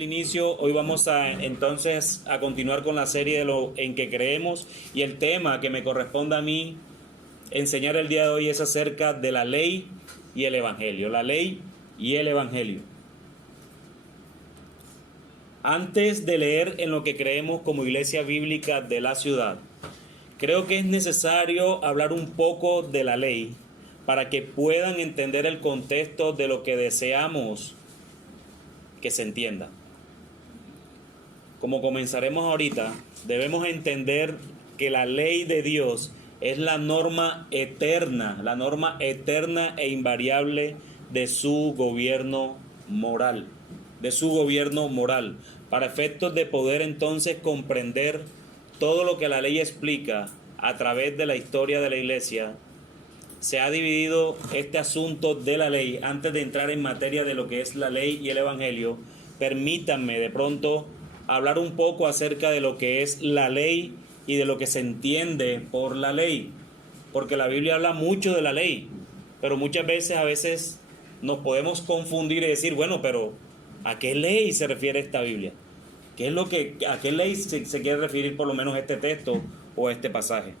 el inicio, hoy vamos entonces a continuar con la serie de lo en que creemos, y el tema que me corresponde a mí enseñar el día de hoy es acerca de la ley y el evangelio. La ley y el evangelio. Antes de leer en lo que creemos como iglesia bíblica de la ciudad, creo que es necesario hablar un poco de la ley para que puedan entender el contexto de lo que deseamos que se entienda. Como comenzaremos ahorita, debemos entender que la ley de Dios es la norma eterna e invariable de su gobierno moral, para efectos de poder entonces comprender todo lo que la ley explica a través de la historia de la iglesia. Se ha dividido este asunto de la ley. Antes de entrar en materia de lo que es la ley y el evangelio, permítanme de pronto hablar un poco acerca de lo que es la ley y de lo que se entiende por la ley, porque la Biblia habla mucho de la ley, pero muchas veces nos podemos confundir y decir, bueno, pero ¿a qué ley se refiere esta Biblia? ¿A qué ley se quiere referir por lo menos este texto o este pasaje?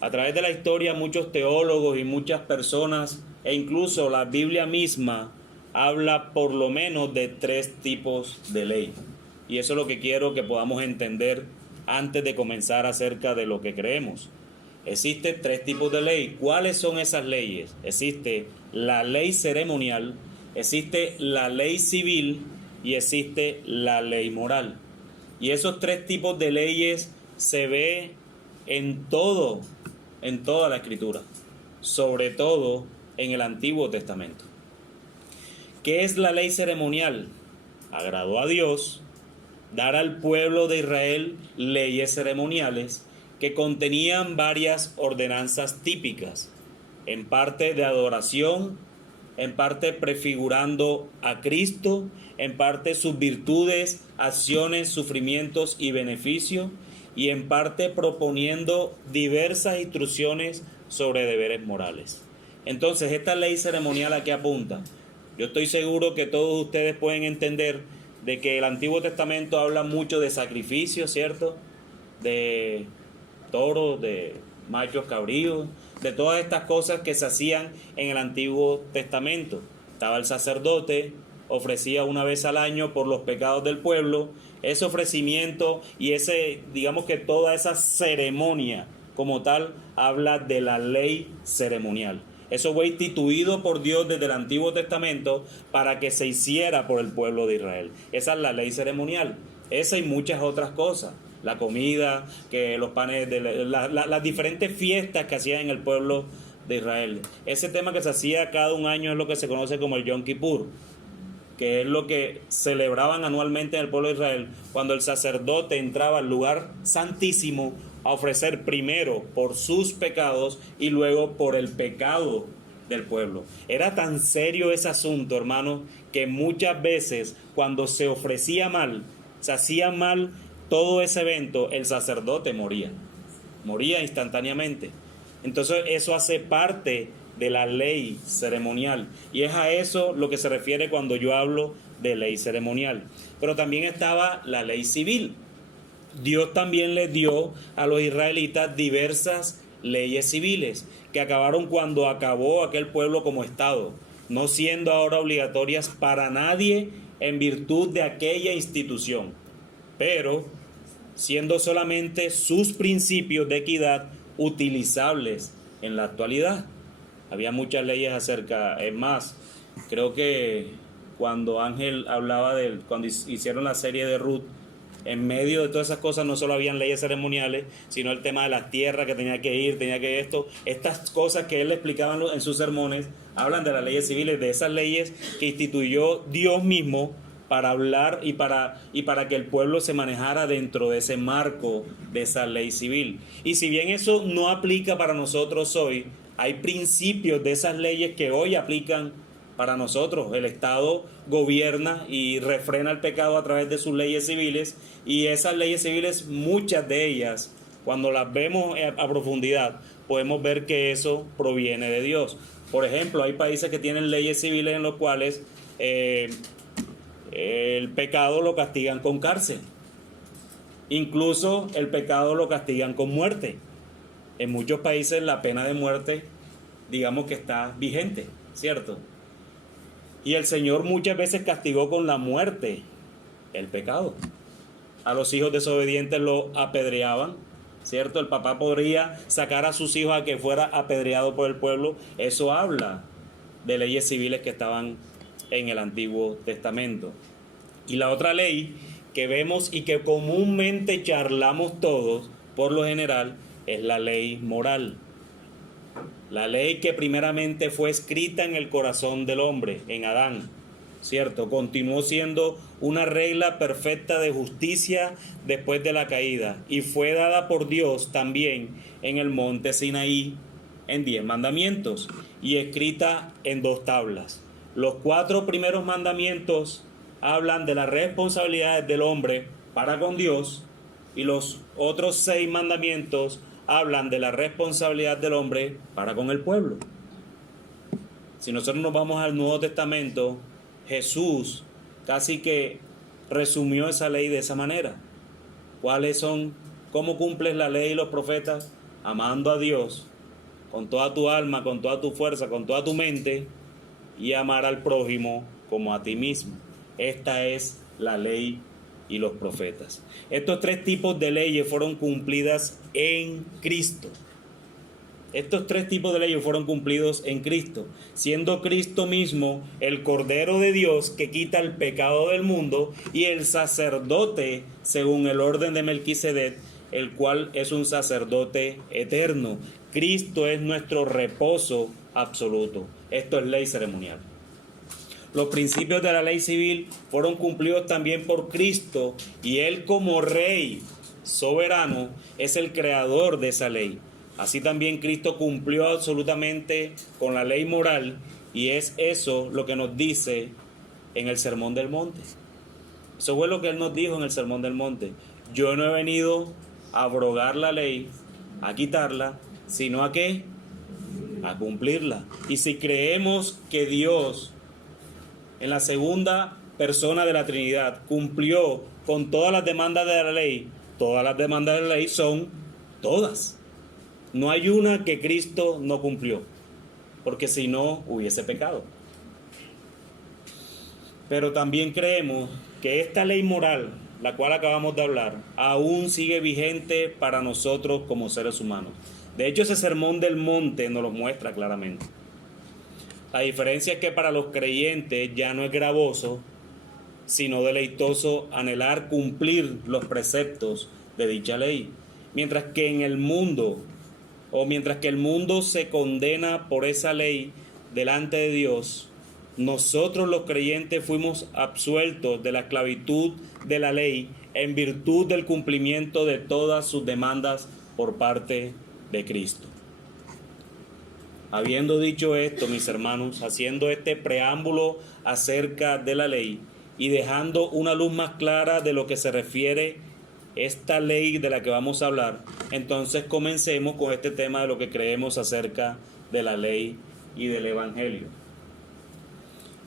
A través de la historia, muchos teólogos y muchas personas, e incluso la Biblia misma, habla por lo menos de 3 tipos de ley. Y eso es lo que quiero que podamos entender antes de comenzar acerca de lo que creemos. Existen 3 tipos de ley. ¿Cuáles son esas leyes? Existe la ley ceremonial, existe la ley civil y existe la ley moral. Y esos 3 tipos de leyes se ve en toda la Escritura, sobre todo en el Antiguo Testamento. ¿Qué es la ley ceremonial? Agradó a Dios dar al pueblo de Israel leyes ceremoniales que contenían varias ordenanzas típicas, en parte de adoración, en parte prefigurando a Cristo, en parte sus virtudes, acciones, sufrimientos y beneficios, y en parte proponiendo diversas instrucciones sobre deberes morales. Entonces, esta ley ceremonial ¿a qué apunta? Yo estoy seguro que todos ustedes pueden entender de que el Antiguo Testamento habla mucho de sacrificios, ¿cierto? De toros, de machos cabríos, de todas estas cosas que se hacían en el Antiguo Testamento. Estaba el sacerdote, ofrecía una vez al año por los pecados del pueblo. Ese ofrecimiento y digamos que toda esa ceremonia como tal habla de la ley ceremonial. Eso fue instituido por Dios desde el Antiguo Testamento para que se hiciera por el pueblo de Israel. Esa es la ley ceremonial. Esa y muchas otras cosas. La comida, que los panes, las diferentes fiestas que hacían en el pueblo de Israel. Ese tema que se hacía cada un año es lo que se conoce como el Yom Kippur, que es lo que celebraban anualmente en el pueblo de Israel, cuando el sacerdote entraba al lugar santísimo a ofrecer primero por sus pecados y luego por el pecado del pueblo. Era tan serio ese asunto, hermano, que muchas veces cuando se ofrecía mal, se hacía mal todo ese evento, el sacerdote moría instantáneamente. Entonces eso hace parte de la ley ceremonial, y es a eso lo que se refiere cuando yo hablo de ley ceremonial. Pero también estaba la ley civil. Dios también les dio a los israelitas diversas leyes civiles que acabaron cuando acabó aquel pueblo como estado, no siendo ahora obligatorias para nadie en virtud de aquella institución, pero siendo solamente sus principios de equidad utilizables en la actualidad. Había muchas leyes acerca, es más, creo que cuando Ángel hablaba cuando hicieron la serie de Ruth, en medio de todas esas cosas no solo habían leyes ceremoniales, sino el tema de las tierras que tenía que esto, estas cosas que él le explicaba en sus sermones, hablan de las leyes civiles, de esas leyes que instituyó Dios mismo para hablar y para que el pueblo se manejara dentro de ese marco de esa ley civil. Y si bien eso no aplica para nosotros hoy, hay principios de esas leyes que hoy aplican para nosotros. El Estado gobierna y refrena el pecado a través de sus leyes civiles, y esas leyes civiles, muchas de ellas, cuando las vemos a profundidad, podemos ver que eso proviene de Dios. Por ejemplo, hay países que tienen leyes civiles en los cuales el pecado lo castigan con cárcel. Incluso el pecado lo castigan con muerte. En muchos países la pena de muerte, digamos que está vigente, ¿cierto? Y el Señor muchas veces castigó con la muerte el pecado. A los hijos desobedientes lo apedreaban, ¿cierto? El papá podría sacar a sus hijos a que fuera apedreado por el pueblo. Eso habla de leyes civiles que estaban en el Antiguo Testamento. Y la otra ley que vemos y que comúnmente charlamos todos, por lo general, es la ley moral. La ley que primeramente fue escrita en el corazón del hombre, en Adán, ¿cierto? Continuó siendo una regla perfecta de justicia después de la caída y fue dada por Dios también en el monte Sinaí en 10 mandamientos y escrita en 2 tablas. Los 4 primeros mandamientos hablan de las responsabilidades del hombre para con Dios y los otros 6 mandamientos hablan de la responsabilidad del hombre para con el pueblo. Si nosotros nos vamos al Nuevo Testamento, Jesús casi que resumió esa ley de esa manera. ¿Cuáles son? ¿Cómo cumples la ley y los profetas? Amando a Dios con toda tu alma, con toda tu fuerza, con toda tu mente, y amar al prójimo como a ti mismo. Esta es la ley y los profetas. Estos 3 tipos de leyes fueron cumplidas en Cristo. Estos 3 tipos de leyes fueron cumplidos en Cristo, siendo Cristo mismo el Cordero de Dios que quita el pecado del mundo y el sacerdote según el orden de Melquisedec, el cual es un sacerdote eterno. Cristo es nuestro reposo absoluto. Esto es ley ceremonial. Los principios de la ley civil fueron cumplidos también por Cristo y Él como Rey soberano es el creador de esa ley. Así también Cristo cumplió absolutamente con la ley moral y es eso lo que nos dice en el Sermón del Monte. Eso fue lo que Él nos dijo en el Sermón del Monte. Yo no he venido a abrogar la ley, a quitarla, sino a ¿qué? A cumplirla. Y si creemos que Dios, en la segunda persona de la Trinidad, cumplió con todas las demandas de la ley, todas las demandas de la ley son todas. No hay una que Cristo no cumplió, porque si no hubiese pecado. Pero también creemos que esta ley moral, la cual acabamos de hablar, aún sigue vigente para nosotros como seres humanos. De hecho, ese Sermón del Monte nos lo muestra claramente. La diferencia es que para los creyentes ya no es gravoso, sino deleitoso anhelar cumplir los preceptos de dicha ley. Mientras que el mundo se condena por esa ley delante de Dios, nosotros los creyentes fuimos absueltos de la esclavitud de la ley en virtud del cumplimiento de todas sus demandas por parte de Cristo. Habiendo dicho esto, mis hermanos, haciendo este preámbulo acerca de la ley y dejando una luz más clara de lo que se refiere esta ley de la que vamos a hablar, entonces comencemos con este tema de lo que creemos acerca de la ley y del Evangelio.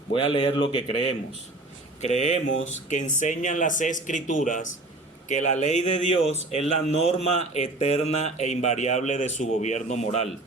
Voy a leer lo que creemos. Creemos que enseñan las Escrituras que la ley de Dios es la norma eterna e invariable de su gobierno moral,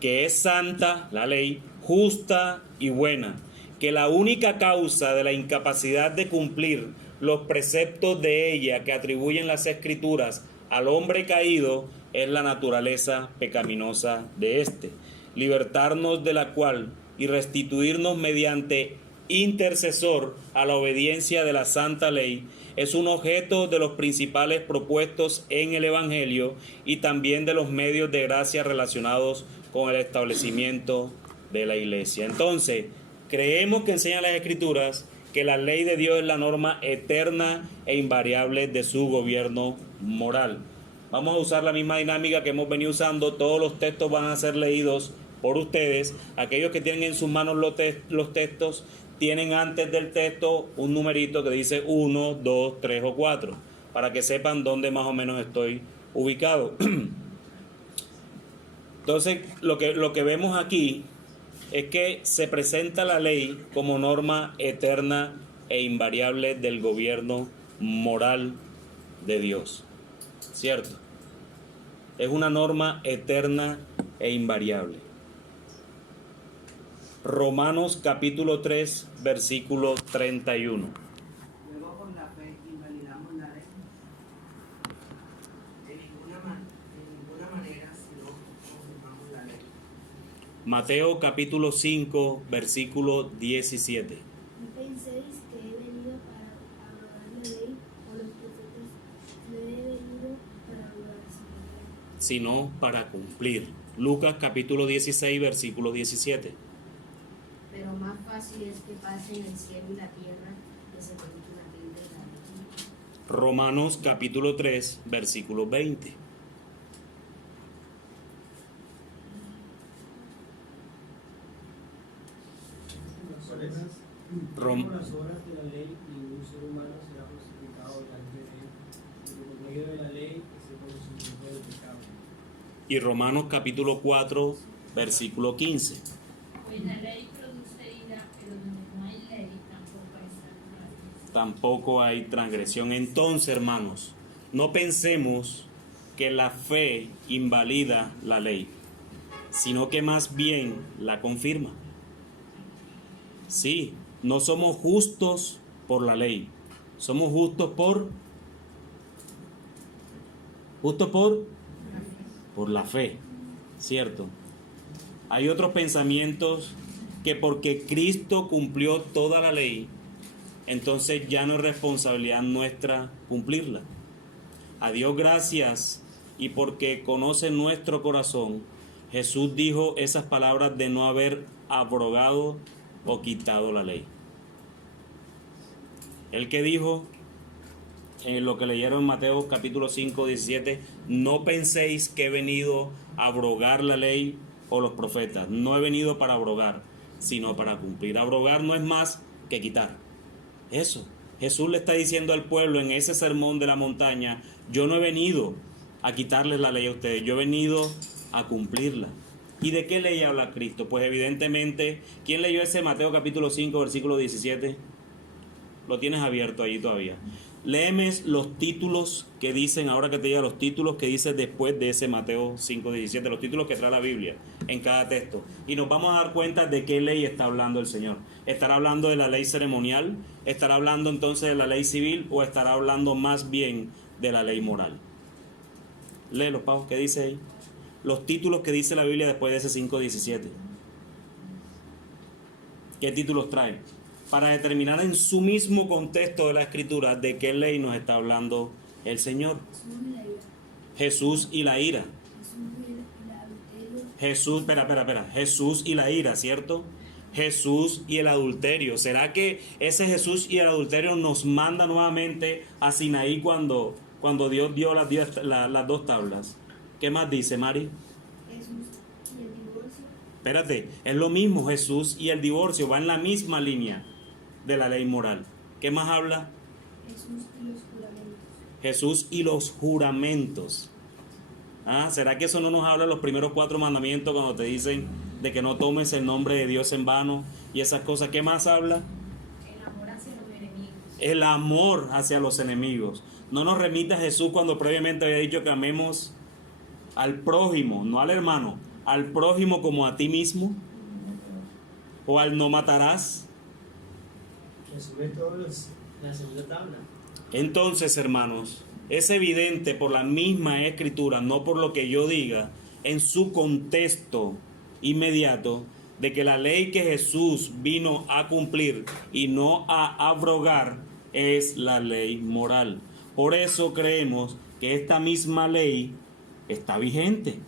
que es santa, la ley, justa y buena, que la única causa de la incapacidad de cumplir los preceptos de ella que atribuyen las Escrituras al hombre caído es la naturaleza pecaminosa de éste, libertarnos de la cual y restituirnos mediante intercesor a la obediencia de la santa ley es un objeto de los principales propuestos en el Evangelio y también de los medios de gracia relacionados con el establecimiento de la iglesia. Entonces, creemos que enseñan las Escrituras que la ley de Dios es la norma eterna e invariable de su gobierno moral. Vamos a usar la misma dinámica que hemos venido usando. Todos los textos van a ser leídos por ustedes. Aquellos que tienen en sus manos los textos, tienen antes del texto un numerito que dice 1, 2, 3 o 4, para que sepan dónde más o menos estoy ubicado. Entonces, lo que vemos aquí es que se presenta la ley como norma eterna e invariable del gobierno moral de Dios. ¿Cierto? Es una norma eterna e invariable. Romanos capítulo 3, versículo 31. Luego por la fe invalidamos la ley. De ninguna manera, sino confirmamos la ley. Mateo capítulo 5, versículo 17. No penséis que he venido para abrogar la ley o los profetas, no he venido para abrogar, Sino para cumplir. Lucas capítulo 16, versículo 17. Pero más fácil es que pasen el cielo y la tierra que se cumpla la ley de la ley. Romanos capítulo 3, versículo 20. Por las obras de la ley, ningún ser humano será justificado delante de él, porque por medio de la ley es el conocimiento del pecado. Y Romanos capítulo 4, versículo 15. Pues la ley produce ira, pero donde no hay ley tampoco hay transgresión. Tampoco hay transgresión. Entonces, hermanos, no pensemos que la fe invalida la ley, sino que más bien la confirma. Sí, no somos justos por la ley, somos justos por la fe, ¿cierto? Hay otros pensamientos que porque Cristo cumplió toda la ley, entonces ya no es responsabilidad nuestra cumplirla. A Dios gracias, y porque conoce nuestro corazón, Jesús dijo esas palabras de no haber abrogado o quitado la ley. El que dijo, en lo que leyeron en Mateo capítulo 5, 17, no penséis que he venido a abrogar la ley o los profetas. No he venido para abrogar, sino para cumplir. Abrogar no es más que quitar. Eso. Jesús le está diciendo al pueblo en ese sermón de la montaña, yo no he venido a quitarles la ley a ustedes, yo he venido a cumplirla. ¿Y de qué ley habla Cristo? Pues evidentemente, ¿quién leyó ese Mateo capítulo 5, versículo 17? Lo tienes abierto ahí todavía. Léeme los títulos que dicen, ahora que te diga los títulos que dice después de ese Mateo 5, 17, los títulos que trae la Biblia en cada texto. Y nos vamos a dar cuenta de qué ley está hablando el Señor. ¿Estará hablando de la ley ceremonial? ¿Estará hablando entonces de la ley civil? ¿O estará hablando más bien de la ley moral? Léelo, Pau, ¿qué dice ahí? Los títulos que dice la Biblia después de ese 5:17. ¿Qué títulos trae? Para determinar en su mismo contexto de la Escritura de qué ley nos está hablando el Señor. Jesús y la ira. Jesús, espera. Jesús y la ira, ¿cierto? Jesús y el adulterio. ¿Será que ese Jesús y el adulterio nos manda nuevamente a Sinaí cuando Dios dio las dos tablas? ¿Qué más dice, Mari? Jesús y el divorcio. Espérate, es lo mismo, Jesús y el divorcio, va en la misma línea de la ley moral. ¿Qué más habla? Jesús y los juramentos. Jesús y los juramentos. ¿Será que eso no nos habla de los primeros 4 mandamientos cuando te dicen de que no tomes el nombre de Dios en vano y esas cosas? ¿Qué más habla? El amor hacia los enemigos. El amor hacia los enemigos. No nos remite a Jesús cuando previamente había dicho que amemos al prójimo, no al hermano, al prójimo como a ti mismo, o al no matarás. Resume todos la segunda tabla. Entonces, hermanos, es evidente por la misma Escritura, no por lo que yo diga, en su contexto inmediato, de que la ley que Jesús vino a cumplir y no a abrogar es la ley moral. Por eso creemos que esta misma ley está vigente.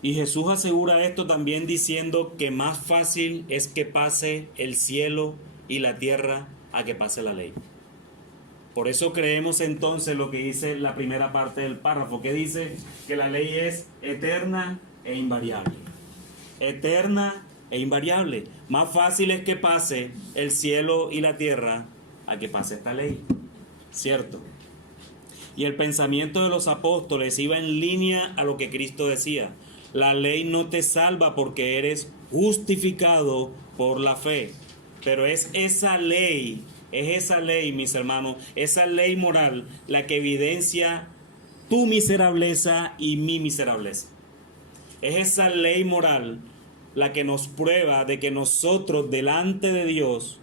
Y Jesús asegura esto también diciendo que más fácil es que pase el cielo y la tierra a que pase la ley. Por eso creemos entonces lo que dice la primera parte del párrafo, que dice que la ley es eterna e invariable. Eterna e invariable. Más fácil es que pase el cielo y la tierra a que pase esta ley. ¿Cierto? Y el pensamiento de los apóstoles iba en línea a lo que Cristo decía. La ley no te salva porque eres justificado por la fe. Pero es esa ley, mis hermanos, esa ley moral la que evidencia tu miserableza y mi miserableza. Es esa ley moral la que nos prueba de que nosotros delante de Dios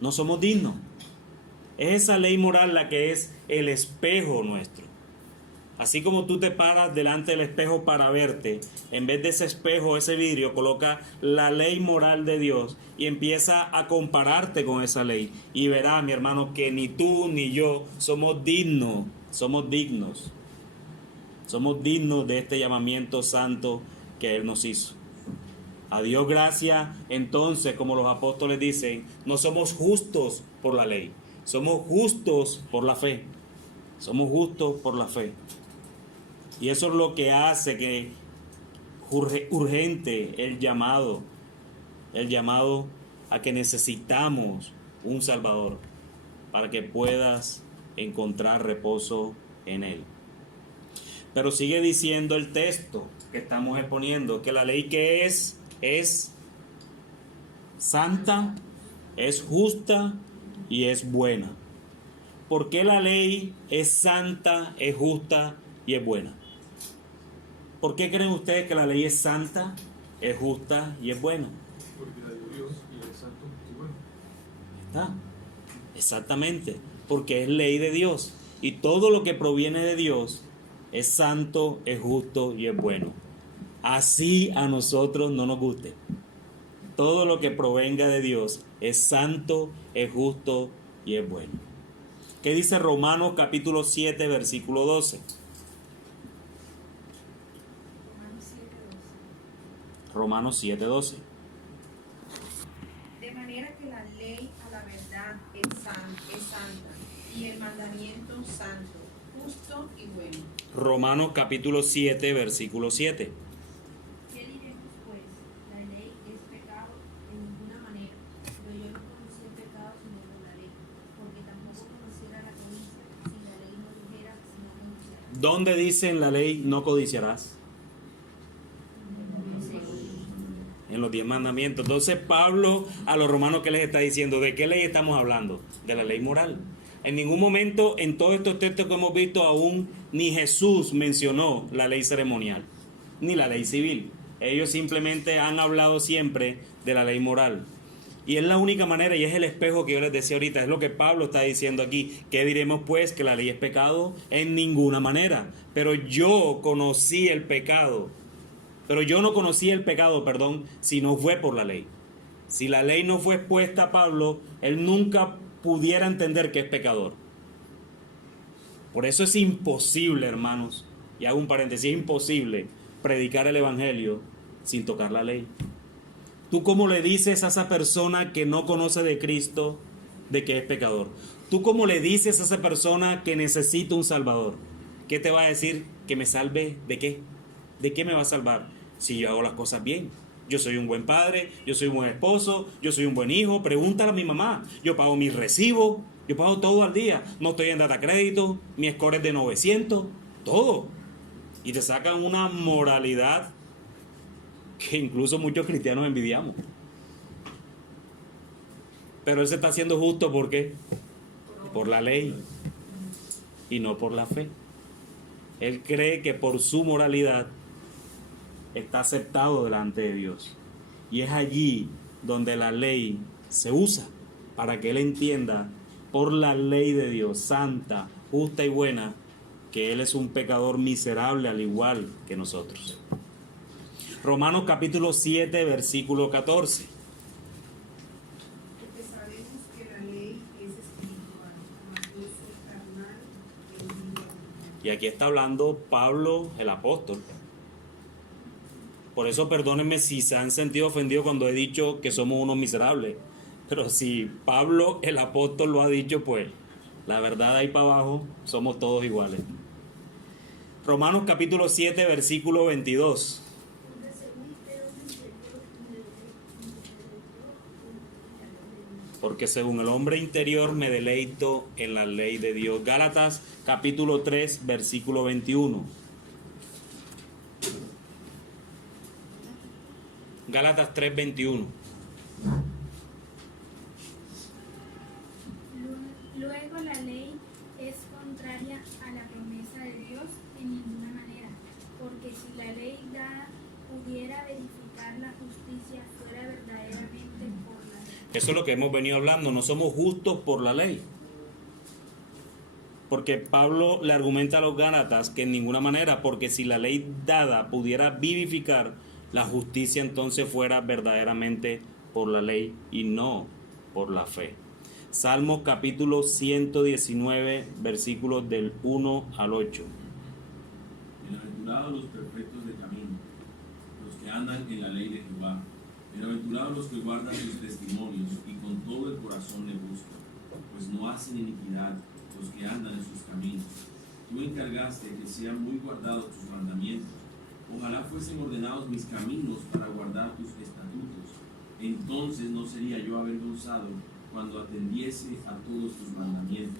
no somos dignos. Es esa ley moral la que es el espejo nuestro. Así como tú te paras delante del espejo para verte, en vez de ese espejo, ese vidrio, coloca la ley moral de Dios y empieza a compararte con esa ley. Y verás, mi hermano, que ni tú ni yo somos dignos, somos dignos. Somos dignos de este llamamiento santo que Él nos hizo. A Dios gracias, entonces, como los apóstoles dicen, no somos justos por la ley, somos justos por la fe. Somos justos por la fe. Y eso es lo que hace que urgente el llamado a que necesitamos un Salvador para que puedas encontrar reposo en Él. Pero sigue diciendo el texto que estamos exponiendo, que la ley que es santa, es justa y es buena. ¿Por qué la ley es santa, es justa y es buena? ¿Por qué creen ustedes que la ley es santa, es justa y es buena? Porque la de Dios y el santo y bueno. ¿Está? Exactamente, porque es ley de Dios. Y todo lo que proviene de Dios es santo, es justo y es bueno. Así a nosotros no nos guste. Todo lo que provenga de Dios es santo, es justo y es bueno. ¿Qué dice Romanos capítulo 7, versículo 12? Romanos 7, 12. De manera que la ley a la verdad es santa y el mandamiento santo, justo y bueno. Romanos capítulo 7, versículo 7. ¿Qué diremos pues? La ley es pecado en ninguna manera, pero yo no conocí el pecado sino por la ley, porque tampoco conociera la codicia, si la ley no dijera si no codiciarás. ¿Dónde dice en la ley no codiciarás? En los 10 mandamientos. Entonces Pablo a los romanos, ¿qué les está diciendo? ¿De qué ley estamos hablando? De la ley moral. En ningún momento en todos estos textos que hemos visto aún ni Jesús mencionó la ley ceremonial ni la ley civil. Ellos simplemente han hablado siempre de la ley moral. Y es la única manera y es el espejo que yo les decía ahorita. Es lo que Pablo está diciendo aquí. ¿Qué diremos pues? ¿Que la ley es pecado? En ninguna manera. Pero yo conocí el pecado. Pero yo no conocí el pecado, si no fue por la ley. Si la ley no fue expuesta a Pablo, él nunca pudiera entender que es pecador. Por eso es imposible, hermanos, y hago un paréntesis, es imposible predicar el evangelio sin tocar la ley. ¿Tú cómo le dices a esa persona que no conoce de Cristo de que es pecador? ¿Tú cómo le dices a esa persona que necesita un Salvador? ¿Qué te va a decir? ¿Que me salve de qué? ¿De qué me va a salvar? Si yo hago las cosas bien. Yo soy un buen padre, yo soy un buen esposo, yo soy un buen hijo. Pregúntale a mi mamá. Yo pago mis recibos, yo pago todo al día. No estoy en data crédito, mi score es de 900, todo. Y te sacan una moralidad que incluso muchos cristianos envidiamos. Pero él se está haciendo justo, ¿por qué? Por la ley y no por la fe. Él cree que por su moralidad está aceptado delante de Dios. Y es allí donde la ley se usa para que él entienda por la ley de Dios, santa, justa y buena, que él es un pecador miserable al igual que nosotros. Romanos capítulo 7, versículo 14. Porque sabemos que la ley es espiritual, mas yo soy carnal, espiritual. Y aquí está hablando Pablo el apóstol. Por eso perdónenme si se han sentido ofendidos cuando he dicho que somos unos miserables. Pero si Pablo el apóstol lo ha dicho, pues la verdad ahí para abajo somos todos iguales. Romanos capítulo 7, versículo 22. Porque según el hombre interior me deleito en la ley de Dios. Gálatas capítulo 3, versículo 21. Gálatas 3:21. Luego la ley es contraria a la promesa de Dios en ninguna manera, porque si la ley dada pudiera verificar la justicia, fuera verdaderamente por la ley. Eso es lo que hemos venido hablando, no somos justos por la ley. Porque Pablo le argumenta a los Gálatas que en ninguna manera, porque si la ley dada pudiera vivificar la justicia, entonces fuera verdaderamente por la ley y no por la fe. Salmos capítulo 119, versículos del 1 al 8. Bienaventurados los perfectos de camino, los que andan en la ley de Jehová. Bienaventurados los que guardan sus testimonios y con todo el corazón le buscan, pues no hacen iniquidad los que andan en sus caminos. Tú encargaste que sean muy guardados tus mandamientos. Ojalá fuesen ordenados mis caminos para guardar tus estatutos. Entonces no sería yo avergonzado cuando atendiese a todos tus mandamientos.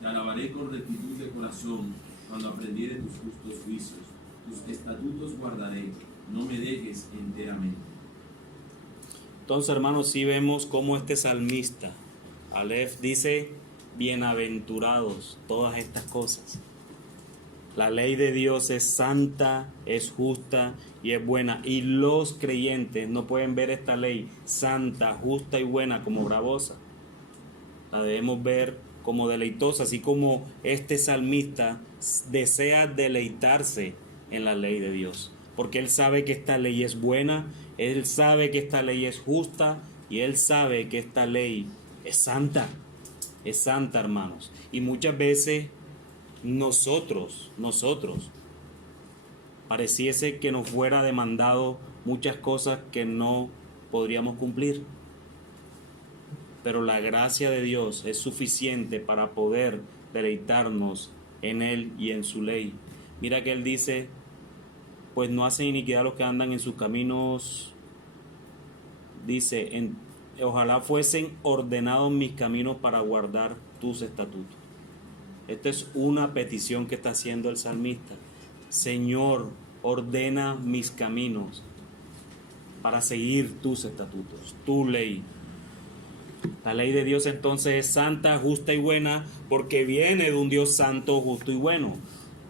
Te alabaré con rectitud de corazón cuando aprendiere tus justos juicios. Tus estatutos guardaré, no me dejes enteramente. Entonces, hermanos, sí vemos cómo este salmista, Aleph, dice: bienaventurados todas estas cosas. La ley de Dios es santa, es justa y es buena. Y los creyentes no pueden ver esta ley santa, justa y buena como gravosa. La debemos ver como deleitosa, así como este salmista desea deleitarse en la ley de Dios. Porque él sabe que esta ley es buena, él sabe que esta ley es justa y él sabe que esta ley es santa. Es santa, hermanos. Y muchas veces nosotros pareciese que nos fuera demandado muchas cosas que no podríamos cumplir. Pero la gracia de Dios es suficiente para poder deleitarnos en Él y en su ley. Mira que Él dice: pues no hacen iniquidad los que andan en sus caminos. Dice: ojalá fuesen ordenados mis caminos para guardar tus estatutos. Esta es una petición que está haciendo el salmista. Señor, ordena mis caminos para seguir tus estatutos, tu ley. La ley de Dios entonces es santa, justa y buena, porque viene de un Dios santo, justo y bueno.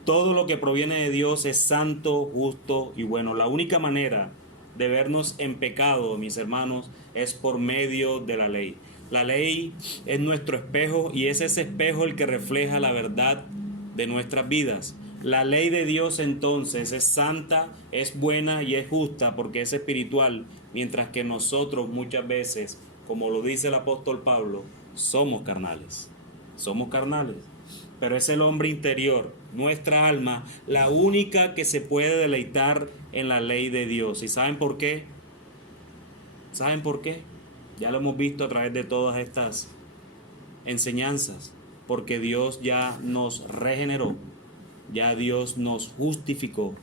Todo lo que proviene de Dios es santo, justo y bueno. La única manera de vernos en pecado, mis hermanos, es por medio de la ley. La ley es nuestro espejo y es ese espejo el que refleja la verdad de nuestras vidas. La ley de Dios entonces es santa, es buena y es justa porque es espiritual, mientras que nosotros muchas veces, como lo dice el apóstol Pablo, somos carnales. Somos carnales. Pero es el hombre interior, nuestra alma, la única que se puede deleitar en la ley de Dios. ¿Y saben por qué? ¿Saben por qué? Ya lo hemos visto a través de todas estas enseñanzas. Porque Dios ya nos regeneró, ya Dios nos justificó,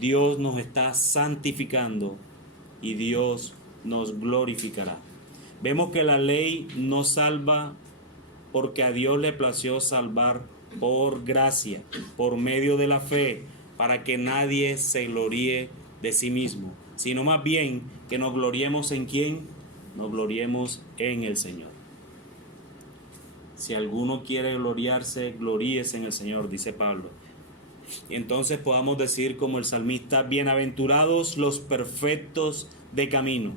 Dios nos está santificando y Dios nos glorificará. Vemos que la ley no salva porque a Dios le plació salvar por gracia, por medio de la fe, para que nadie se gloríe de sí mismo, sino más bien que nos gloriemos en ¿quién? Nos gloriemos en el Señor. Si alguno quiere gloriarse, gloríese en el Señor, dice Pablo. Y entonces podamos decir como el salmista: bienaventurados los perfectos de camino,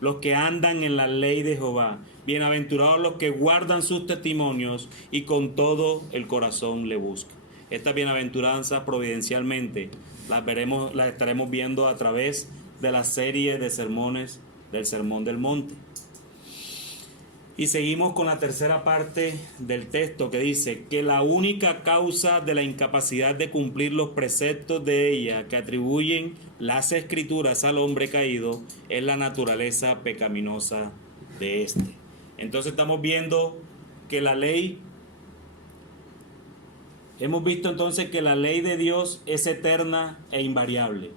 los que andan en la ley de Jehová. Bienaventurados los que guardan sus testimonios y con todo el corazón le buscan. Estas bienaventuranzas providencialmente las estaremos viendo a través de la serie de sermones del Sermón del Monte. Y seguimos con la tercera parte del texto que dice que la única causa de la incapacidad de cumplir los preceptos de ella que atribuyen las escrituras al hombre caído es la naturaleza pecaminosa de éste. Entonces estamos viendo que la ley, hemos visto entonces que la ley de Dios es eterna e invariable.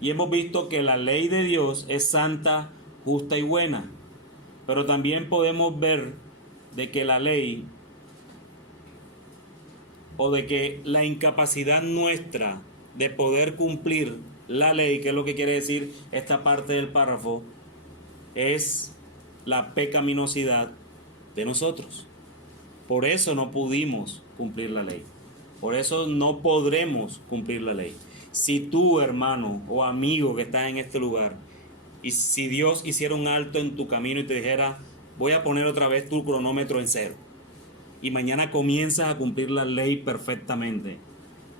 Y hemos visto que la ley de Dios es santa, justa y buena. Pero también podemos ver de que la ley, o de que la incapacidad nuestra de poder cumplir la ley, ¿qué es lo que quiere decir esta parte del párrafo? Es la pecaminosidad de nosotros. Por eso no pudimos cumplir la ley. Por eso no podremos cumplir la ley. Si tú, hermano o amigo que estás en este lugar, y si Dios hiciera un alto en tu camino y te dijera, voy a poner otra vez tu cronómetro en cero, y mañana comienzas a cumplir la ley perfectamente,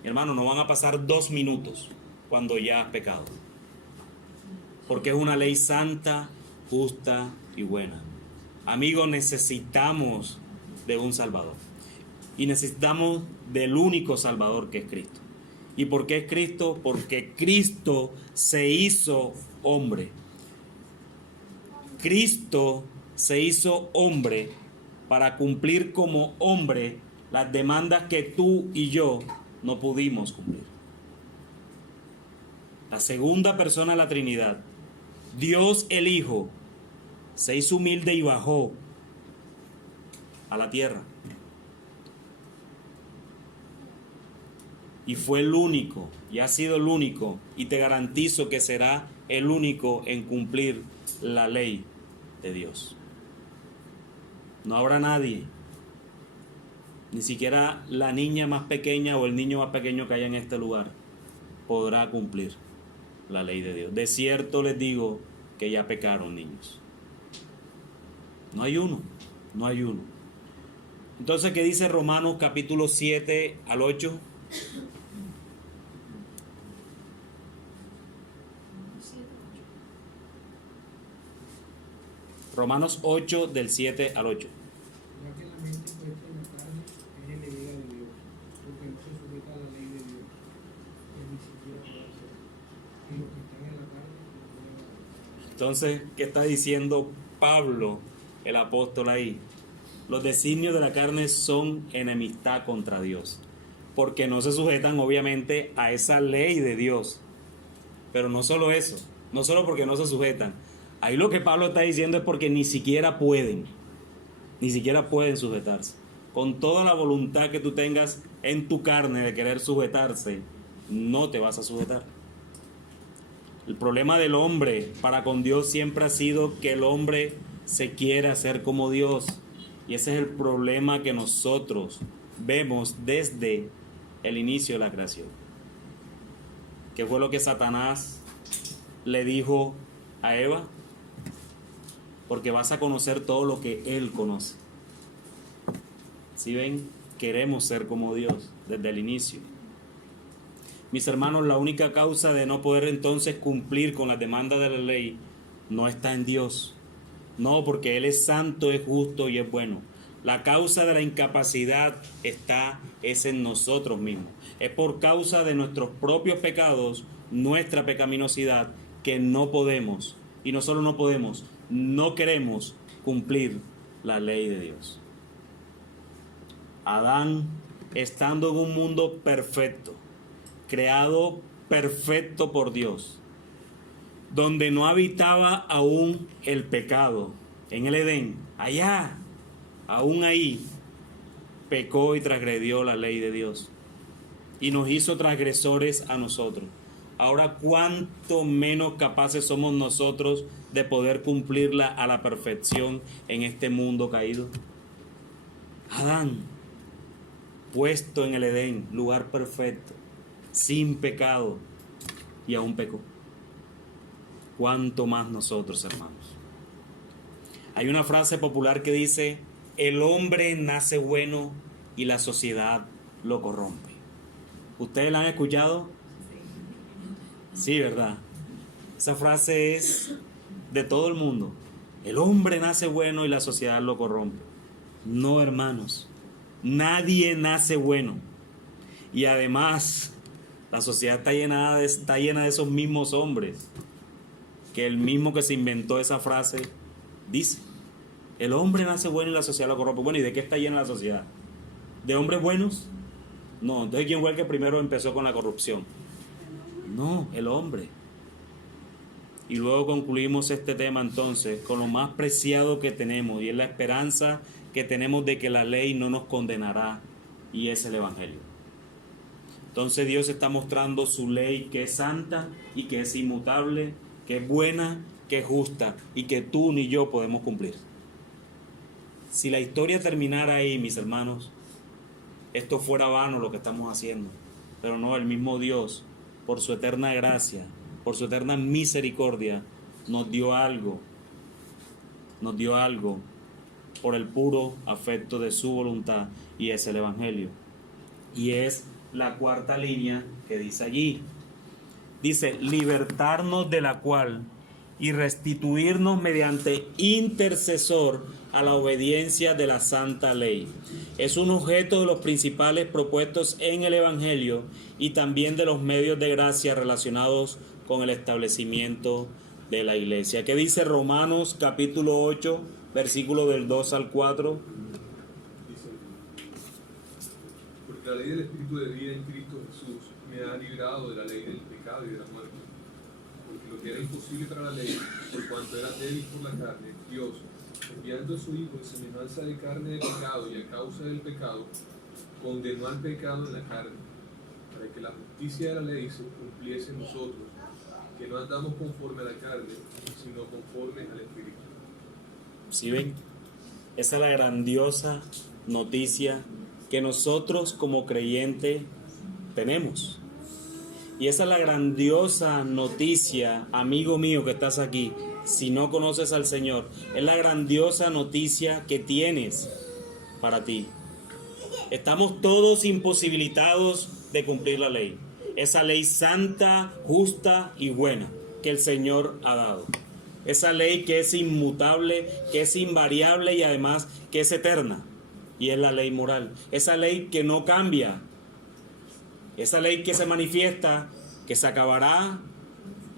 hermano, no van a pasar 2 minutos cuando ya has pecado. Porque es una ley santa, justa y buena. Amigos, necesitamos de un Salvador. Y necesitamos del único Salvador que es Cristo. ¿Y por qué es Cristo? Porque Cristo se hizo hombre. Cristo se hizo hombre para cumplir como hombre las demandas que tú y yo no pudimos cumplir. La segunda persona de la Trinidad, Dios el Hijo, se hizo humilde y bajó a la tierra. Y fue el único, y ha sido el único, y te garantizo que será el único en cumplir la ley de Dios. No habrá nadie, ni siquiera la niña más pequeña o el niño más pequeño que haya en este lugar, podrá cumplir la ley de Dios. De cierto les digo que ya pecaron, niños. No hay uno, no hay uno. Entonces, ¿qué dice Romanos capítulo 7 al 8? Romanos 8 del 7 al 8. Ya que la mente puesta en la carne es enemiga de Dios, porque no se sujeta a la ley de Dios, que ni siquiera puede hacer. Y los que están en la carne no pueden hacer. Entonces, ¿qué está diciendo Pablo, el apóstol ahí? Los designios de la carne son enemistad contra Dios, porque no se sujetan obviamente a esa ley de Dios. Pero no solo eso, no solo porque no se sujetan. Ahí lo que Pablo está diciendo es porque ni siquiera pueden sujetarse. Con toda la voluntad que tú tengas en tu carne de querer sujetarse, no te vas a sujetar. El problema del hombre para con Dios siempre ha sido que el hombre se quiere hacer como Dios. Y ese es el problema que nosotros vemos desde el inicio de la creación. ¿Qué fue lo que Satanás le dijo a Eva? Porque vas a conocer todo lo que él conoce. Si ven, queremos ser como Dios desde el inicio. Mis hermanos, la única causa de no poder entonces cumplir con las demandas de la ley no está en Dios. No, porque Él es santo, es justo y es bueno. La causa de la incapacidad es en nosotros mismos. Es por causa de nuestros propios pecados, nuestra pecaminosidad, que no podemos, y no solo no podemos, no queremos cumplir la ley de Dios. Adán, estando en un mundo perfecto, creado perfecto por Dios, donde no habitaba aún el pecado, en el Edén, allá, aún ahí, pecó y transgredió la ley de Dios y nos hizo transgresores a nosotros. Ahora, ¿cuánto menos capaces somos nosotros de poder cumplirla a la perfección en este mundo caído? Adán, puesto en el Edén, lugar perfecto, sin pecado, y aún pecó. ¿Cuánto más nosotros, hermanos? Hay una frase popular que dice: el hombre nace bueno y la sociedad lo corrompe. ¿Ustedes la han escuchado? Sí, ¿verdad? Esa frase es de todo el mundo. El hombre nace bueno y la sociedad lo corrompe. No, hermanos, nadie nace bueno. Y además, la sociedad está llena de esos mismos hombres, que el mismo que se inventó esa frase dice: el hombre nace bueno y la sociedad lo corrompe. Bueno, ¿y de qué está llena la sociedad? ¿De hombres buenos? No. Entonces, ¿quién fue el que primero empezó con la corrupción? No, el hombre. Y luego concluimos este tema entonces con lo más preciado que tenemos, y es la esperanza que tenemos de que la ley no nos condenará, y es el Evangelio. Entonces Dios está mostrando su ley, que es santa y que es inmutable, que es buena, que es justa y que tú ni yo podemos cumplir. Si la historia terminara ahí, mis hermanos, esto fuera vano lo que estamos haciendo. Pero no, el mismo Dios, por su eterna gracia, por su eterna misericordia, nos dio algo por el puro afecto de su voluntad, y es el Evangelio. Y es la cuarta línea que dice allí. Dice, libertarnos de la cual y restituirnos mediante intercesor a la obediencia de la santa ley. Es un objeto de los principales propuestos en el Evangelio y también de los medios de gracia relacionados con el establecimiento de la iglesia. ¿Qué dice Romanos capítulo 8, versículo del 2 al 4? Dice, porque la ley del Espíritu de vida en Cristo Jesús me ha librado de la ley del pecado y de la muerte. Porque lo que era imposible para la ley, por cuanto era débil por la carne, Dios, enviando a su Hijo en semejanza de carne de pecado y a causa del pecado, condenó al pecado en la carne, para que la justicia de la ley se cumpliese en nosotros, que no andamos conforme a la carne, sino conforme al Espíritu. ¿Sí ven? Esa es la grandiosa noticia que nosotros como creyentes tenemos. Y esa es la grandiosa noticia, amigo mío que estás aquí, si no conoces al Señor, es la grandiosa noticia que tienes para ti. Estamos todos imposibilitados de cumplir la ley. Esa ley santa, justa y buena que el Señor ha dado. Esa ley que es inmutable, que es invariable y además que es eterna. Y es la ley moral. Esa ley que no cambia. Esa ley que se manifiesta, que se acabará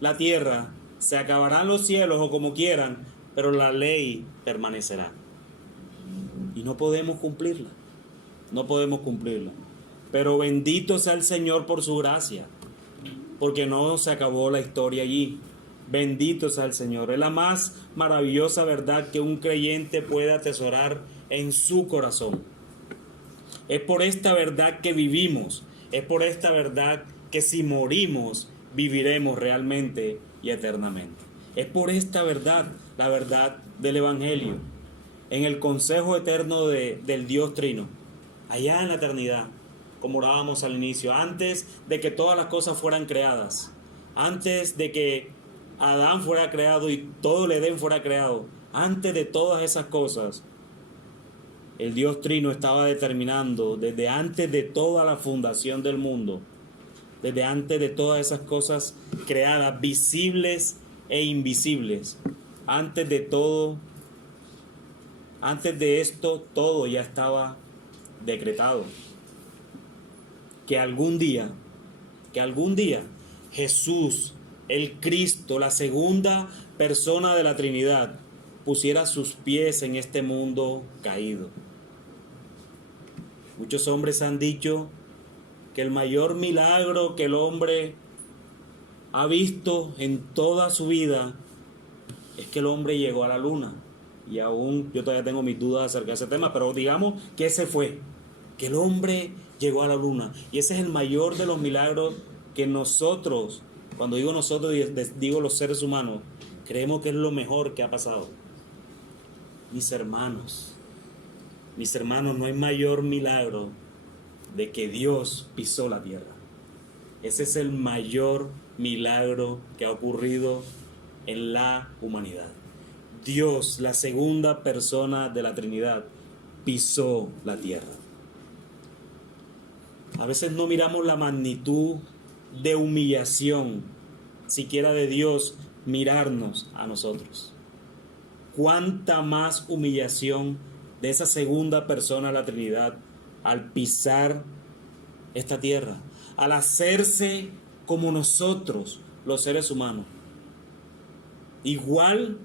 la tierra, se acabarán los cielos o como quieran, pero la ley permanecerá. Y no podemos cumplirla. No podemos cumplirla. Pero bendito sea el Señor por su gracia, porque no se acabó la historia allí. Bendito sea el Señor. Es la más maravillosa verdad que un creyente puede atesorar en su corazón. Es por esta verdad que vivimos. Es por esta verdad que si morimos, viviremos realmente y eternamente. Es por esta verdad, la verdad del Evangelio, en el consejo eterno del Dios Trino, allá en la eternidad, como orábamos al inicio, antes de que todas las cosas fueran creadas, antes de que Adán fuera creado y todo el Edén fuera creado, antes de todas esas cosas, el Dios Trino estaba determinando desde antes de toda la fundación del mundo, desde antes de todas esas cosas creadas, visibles e invisibles, antes de todo, antes de esto, todo ya estaba decretado. Que algún día Jesús, el Cristo, la segunda persona de la Trinidad, pusiera sus pies en este mundo caído. Muchos hombres han dicho que el mayor milagro que el hombre ha visto en toda su vida es que el hombre llegó a la luna. Y aún yo todavía tengo mis dudas acerca de ese tema, pero digamos que ese fue, que el hombre llegó a la luna. Y ese es el mayor de los milagros que nosotros, cuando digo nosotros, digo los seres humanos, creemos que es lo mejor que ha pasado. Mis hermanos, no hay mayor milagro de que Dios pisó la tierra. Ese es el mayor milagro que ha ocurrido en la humanidad. Dios, la segunda persona de la Trinidad, pisó la tierra. A veces no miramos la magnitud de humillación, siquiera de Dios mirarnos a nosotros. Cuánta más humillación de esa segunda persona de la Trinidad al pisar esta tierra, al hacerse como nosotros, los seres humanos. Igual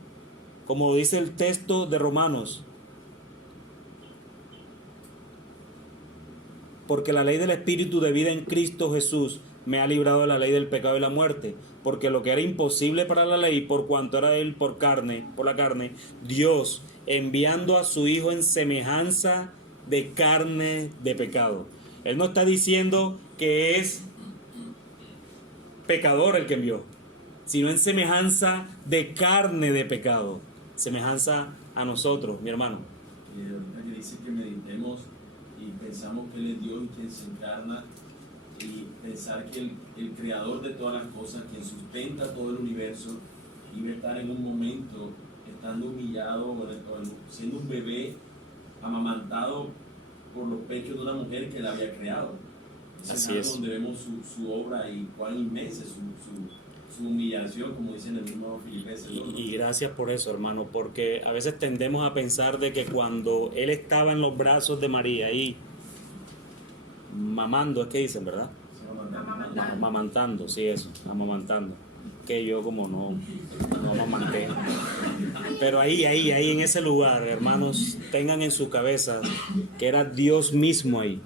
como dice el texto de Romanos, porque la ley del Espíritu de vida en Cristo Jesús me ha librado de la ley del pecado y la muerte, porque lo que era imposible para la ley, por cuanto era él por la carne, Dios, enviando a su Hijo en semejanza de carne de pecado. Él no está diciendo que es pecador el que envió, sino en semejanza de carne de pecado, semejanza a nosotros, mi hermano. Ahorita que dice que meditemos y pensamos que Él es Dios y quien se encarna, y pensar que el creador de todas las cosas, quien sustenta todo el universo, iba a estar en un momento estando humillado o siendo un bebé amamantado por los pechos de una mujer que la había creado. Así es. Donde vemos su obra y cuán inmensa es su humillación, como dice en el mismo Filipenses. Y gracias por eso, hermano, porque a veces tendemos a pensar de que cuando él estaba en los brazos de María ahí mamando, es que dicen, ¿verdad? Amamantando, sí, eso, amamantando. Que yo como no amamanté. Pero ahí en ese lugar, hermanos, tengan en su cabeza que era Dios mismo ahí.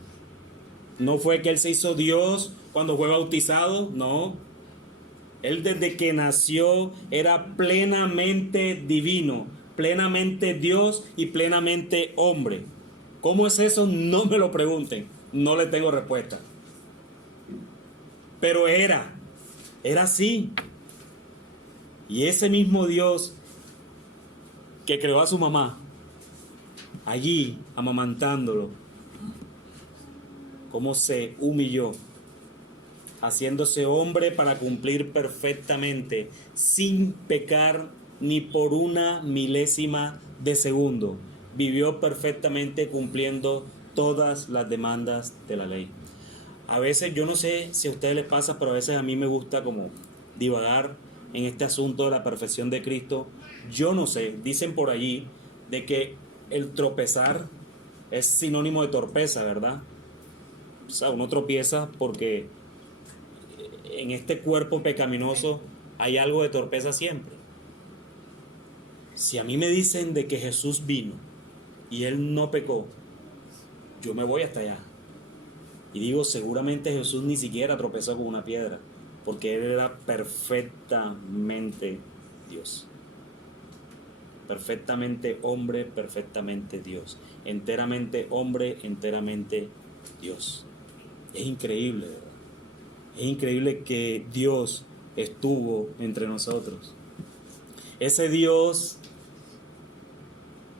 No fue que él se hizo Dios cuando fue bautizado, no. Él desde que nació era plenamente divino, plenamente Dios y plenamente hombre. ¿Cómo es eso? No me lo pregunten, no le tengo respuesta. Pero era así. Y ese mismo Dios que creó a su mamá, allí amamantándolo, cómo se humilló, haciéndose hombre para cumplir perfectamente, sin pecar ni por una milésima de segundo. Vivió perfectamente cumpliendo todas las demandas de la ley. A veces, yo no sé si a ustedes les pasa, pero a veces a mí me gusta como divagar en este asunto de la perfección de Cristo. Yo no sé, dicen por allí de que el tropezar es sinónimo de torpeza, ¿verdad? O sea, uno tropieza porque en este cuerpo pecaminoso hay algo de torpeza siempre. Si a mí me dicen de que Jesús vino y Él no pecó, yo me voy hasta allá. Y digo, seguramente Jesús ni siquiera tropezó con una piedra, porque Él era perfectamente Dios. Perfectamente hombre, perfectamente Dios. Enteramente hombre, enteramente Dios. Es increíble, ¿verdad? Es increíble que Dios estuvo entre nosotros. Ese Dios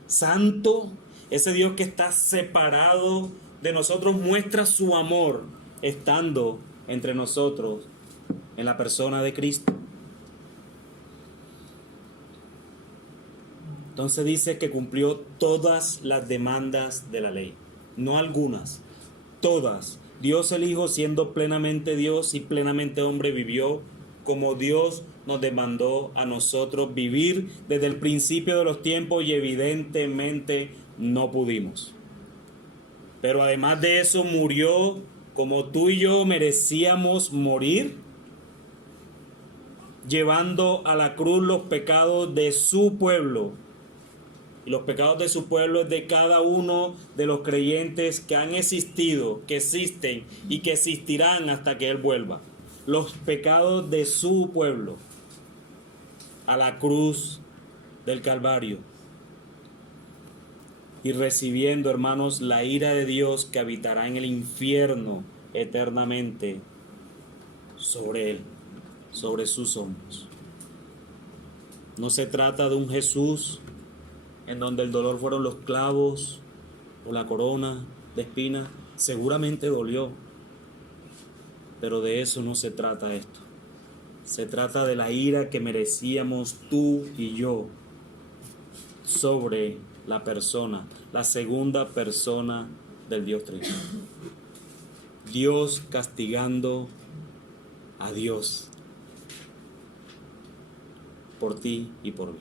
santo, ese Dios que está separado de nosotros, muestra su amor estando entre nosotros en la persona de Cristo. Entonces dice que cumplió todas las demandas de la ley, no algunas, todas. Dios el Hijo, siendo plenamente Dios y plenamente hombre, vivió como Dios nos demandó a nosotros vivir desde el principio de los tiempos, y evidentemente no pudimos. Pero además de eso murió como tú y yo merecíamos morir, llevando a la cruz los pecados de su pueblo. Y los pecados de su pueblo es de cada uno de los creyentes que han existido, que existen y que existirán hasta que Él vuelva. Los pecados de su pueblo a la cruz del Calvario. Y recibiendo, hermanos, la ira de Dios que habitará en el infierno eternamente sobre Él, sobre sus hombros. No se trata de un Jesús en donde el dolor fueron los clavos o la corona de espinas. Seguramente dolió, pero de eso no se trata esto. Se trata de la ira que merecíamos tú y yo sobre la persona, la segunda persona del Dios Trino. Dios castigando a Dios por ti y por mí.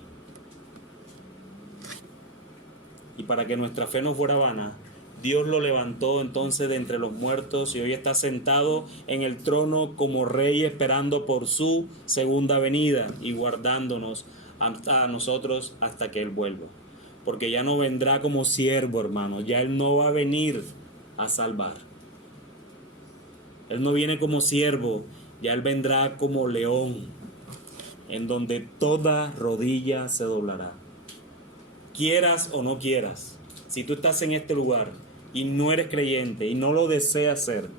Y para que nuestra fe no fuera vana, Dios lo levantó entonces de entre los muertos, y hoy está sentado en el trono como rey, esperando por su segunda venida y guardándonos a nosotros hasta que Él vuelva. Porque ya no vendrá como siervo, hermano, ya Él no va a venir a salvar. Él no viene como siervo, ya Él vendrá como león, en donde toda rodilla se doblará. Quieras o no quieras, si tú estás en este lugar y no eres creyente y no lo deseas ser,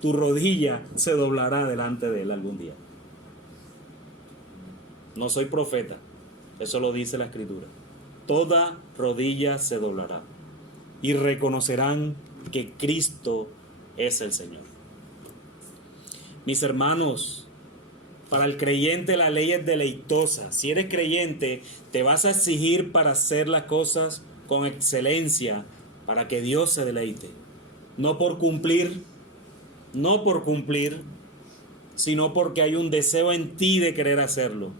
tu rodilla se doblará delante de Él algún día. No soy profeta, eso lo dice la Escritura. Toda rodilla se doblará y reconocerán que Cristo es el Señor. Mis hermanos, para el creyente la ley es deleitosa. Si eres creyente, te vas a exigir para hacer las cosas con excelencia, para que Dios se deleite. No por cumplir, sino porque hay un deseo en ti de querer hacerlo.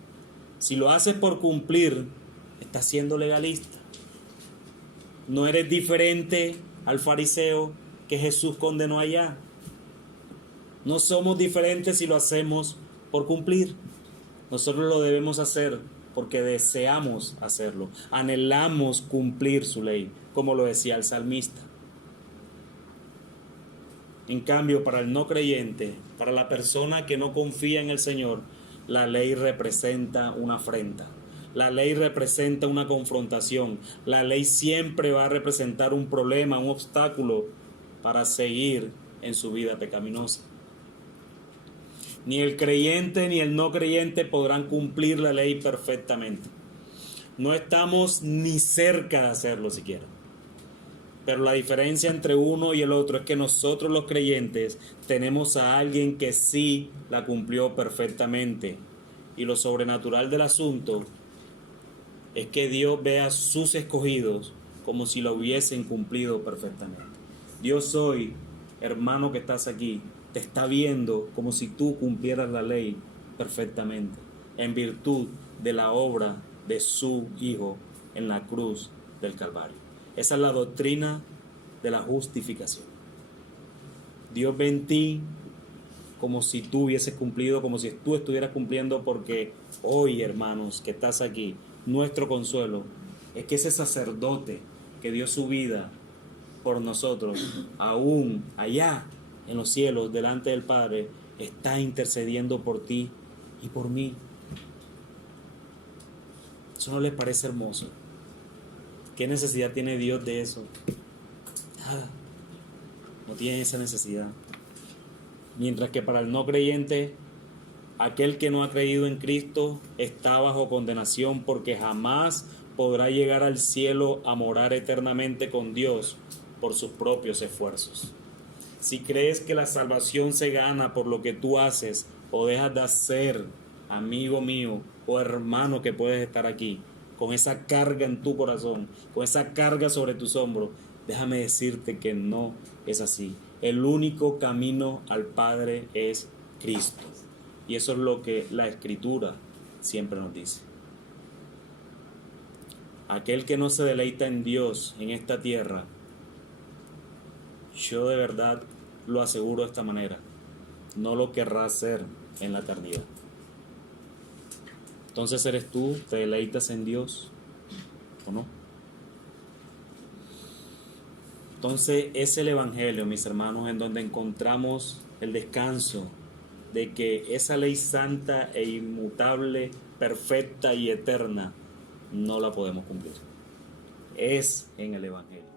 Si lo haces por cumplir, estás siendo legalista. No eres diferente al fariseo que Jesús condenó allá. No somos diferentes si lo hacemos por cumplir. Nosotros lo debemos hacer porque deseamos hacerlo. Anhelamos cumplir su ley, como lo decía el salmista. En cambio, para el no creyente, para la persona que no confía en el Señor, la ley representa una afrenta. La ley representa una confrontación. La ley siempre va a representar un problema, un obstáculo para seguir en su vida pecaminosa. Ni el creyente ni el no creyente podrán cumplir la ley perfectamente. No estamos ni cerca de hacerlo siquiera. Pero la diferencia entre uno y el otro es que nosotros los creyentes tenemos a alguien que sí la cumplió perfectamente. Y lo sobrenatural del asunto es que Dios ve a sus escogidos como si lo hubiesen cumplido perfectamente. Dios hoy, hermano que estás aquí, te está viendo como si tú cumplieras la ley perfectamente, en virtud de la obra de su Hijo en la cruz del Calvario. Esa es la doctrina de la justificación. Dios ve en ti como si tú hubieses cumplido, como si tú estuvieras cumpliendo, porque hoy, hermanos, que estás aquí, nuestro consuelo es que ese sacerdote que dio su vida por nosotros, aún allá en los cielos, delante del Padre, está intercediendo por ti y por mí. ¿Eso no les parece hermoso? ¿Qué necesidad tiene Dios de eso? Nada. No tiene esa necesidad. Mientras que para el no creyente, aquel que no ha creído en Cristo está bajo condenación, porque jamás podrá llegar al cielo a morar eternamente con Dios por sus propios esfuerzos. Si crees que la salvación se gana por lo que tú haces o dejas de hacer, amigo mío o hermano que puedes estar aquí, con esa carga en tu corazón, con esa carga sobre tus hombros, déjame decirte que no es así. El único camino al Padre es Cristo. Y eso es lo que la Escritura siempre nos dice. Aquel que no se deleita en Dios en esta tierra, yo de verdad lo aseguro de esta manera, no lo querrá hacer en la eternidad. Entonces, ¿eres tú? ¿Te deleitas en Dios o no? Entonces es el Evangelio, mis hermanos, en donde encontramos el descanso de que esa ley santa e inmutable, perfecta y eterna, no la podemos cumplir. Es en el Evangelio.